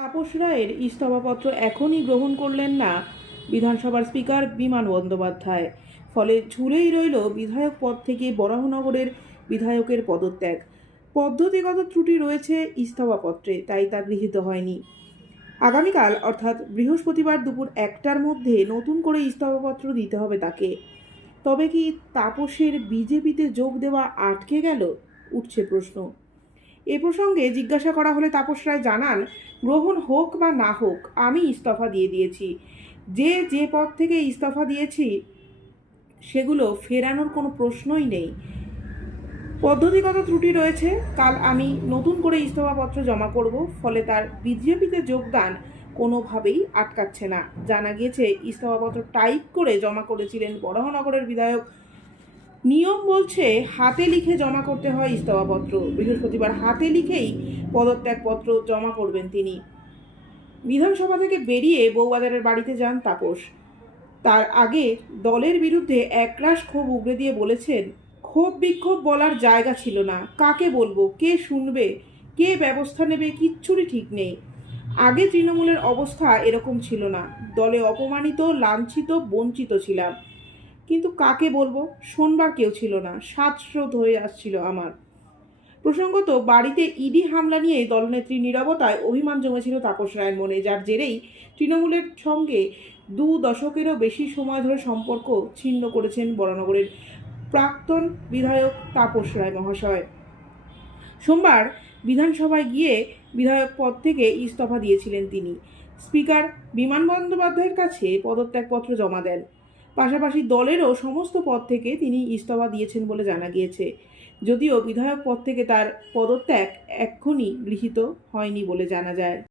তাপস রায়ের ইস্তফাপত্র এখনই গ্রহণ করলেন না বিধানসভার স্পিকার বিমান বন্দ্যোপাধ্যায়। ফলে ঝুলেই রইল বিধায়ক পদ থেকে বরাহনগরের বিধায়কের পদত্যাগ। পদ্ধতিগত ত্রুটি রয়েছে ইস্তফাপত্রে, তাই তা গৃহীত হয়নি। আগামীকাল, অর্থাৎ বৃহস্পতিবার দুপুর একটার মধ্যে নতুন করে ইস্তফাপত্র দিতে হবে তাকে। তবে কি তাপসের বিজেপিতে যোগ দেওয়া আটকে গেল? উঠছে প্রশ্ন। এ প্রসঙ্গে জিজ্ঞাসা করা হলে তাপস রায় জানান, গ্রহণ হোক বা না হোক, আমি ইস্তফা দিয়ে দিয়েছি। যে যে পদ থেকে ইস্তফা দিয়েছি, সেগুলো ফেরানোর কোনো প্রশ্নই নেই। পদ্ধতিগত ত্রুটি রয়েছে, কাল আমি নতুন করে ইস্তফাপত্র জমা করব, ফলে তার বিজেপিতে যোগদান কোনোভাবেই আটকাচ্ছে না। জানা গিয়েছে, ইস্তফাপত্র টাইপ করে জমা করেছিলেন বরাহনগরের বিধায়ক নিয়ম বলছে হাতে লিখে জমা করতে হয় ইস্তফাপত্র। বৃহস্পতিবার হাতে লিখেই পদত্যাগপত্র জমা করবেন তিনি। বিধানসভা থেকে বেরিয়ে বউবাজারের বাড়িতে যান তাপস। তার আগে দলের বিরুদ্ধে একরাশ ক্ষোভ উগড়ে দিয়ে বলেছেন, ক্ষোভ বিক্ষোভ বলার জায়গা ছিল না। কাকে বলব? কে শুনবে? কে ব্যবস্থা নেবে? কিচ্ছুরই ঠিক নেই। আগে তৃণমূলের অবস্থা এরকম ছিল না। দলে অপমানিত, লাঞ্ছিত, বঞ্চিত ছিলাম। কিন্তু কাকে বলব? শোনবার কেউ ছিল না। শ্বাসরোধ হয়ে আসছিল আমার। প্রসঙ্গত, বাড়িতে ইডি হামলা নিয়ে দলনেত্রী নীরবতায় অভিমান জমেছিল তাপস রায়ের মনে, যার জেরেই তৃণমূলের সঙ্গে দু দশকেরও বেশি সময় ধরে সম্পর্ক ছিন্ন করেছেন বরানগরের প্রাক্তন বিধায়ক তাপস রায় মহাশয়। সোমবার বিধানসভায় গিয়ে বিধায়ক পদ থেকে ইস্তফা দিয়েছিলেন তিনি। স্পিকার বিমান বন্দ্যোপাধ্যায়ের কাছে পদত্যাগপত্র জমা দেন। পাশাপাশি দলেরও সমস্ত পদ থেকে তিনি ইস্তফা দিয়েছেন বলে জানা গিয়েছে। যদিও বিধায়ক পদ থেকে তার পদত্যাগ এক্ষুনি গৃহীত হয়নি বলে জানা যায়।